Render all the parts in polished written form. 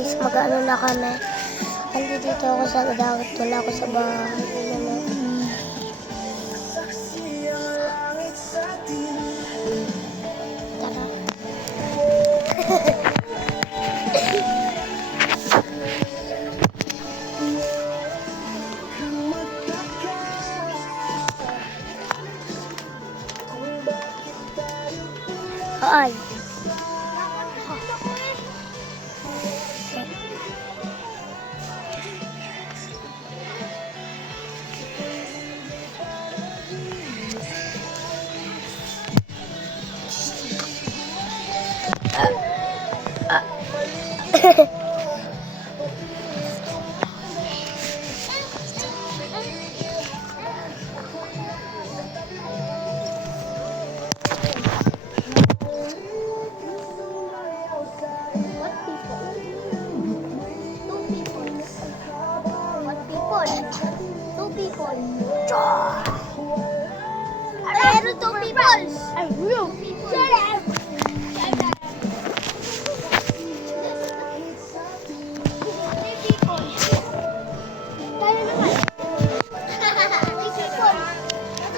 guys, mag-ano na kami. Andito ako sa dagat, wala ako sa bahay. Tara. Ay. Pero two people. Ay, real people. Shut up.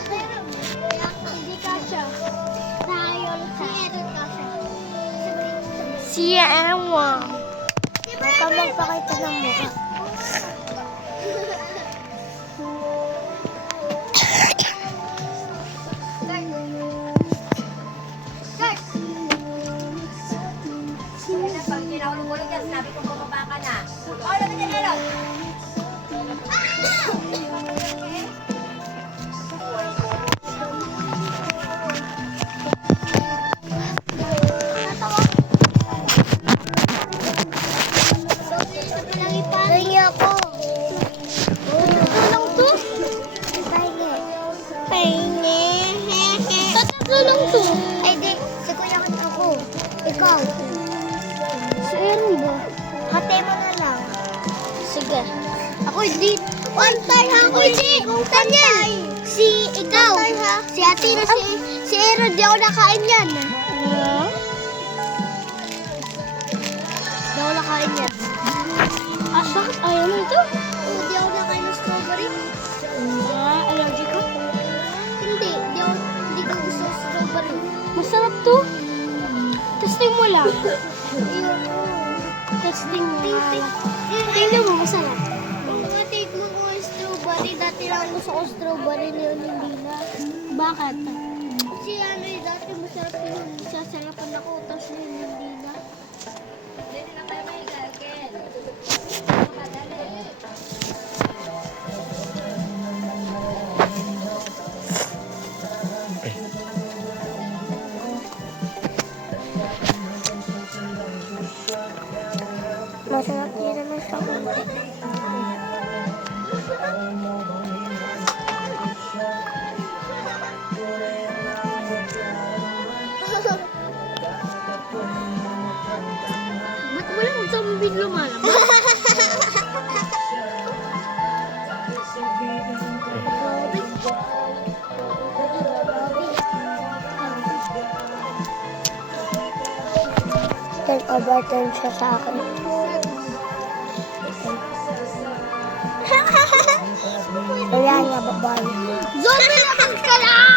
Kaya naman. Hindi kasha. Si Emma. Huwag ka magpakita ng mukha. Pag kinahulog-hulog yan, sinabi ko bumaba ka na. Oh, lagot yan, Elo! Pahingi ako. Tatlo lang to? Pahingi. Tatlo lang to? Ay di, si Kuya ako. Ikaw. Si Aaron ba? Hati mo na lang. Sige. Ako hindi. One time ha? Ako hindi. Daniel. Si ikaw. Si ate na si Aaron. Di ako nakain yan. Di ako nakain yan. Ah, bakit ayaw mo ito? Hindi ako nakain ng strawberry. Allergic ka? Hindi ko gusto ng strawberry. Masarap to. Testing mo lang. Testing mo. Tingnan mo, masarap. Kung take mo ko yung strawberry, dati lang gusto ko strawberry ngayon hindi na. Bakit? Kasi dati masarap yun. Sasarapan ako, tapos yun hindi na. Hindi na tayo may gagawin. Masarap din naman sa konti. Ba't mo lang sa mabig lumalabas? Overturn siya sa akin. Wala nga, babae. Zombie naman ka lang!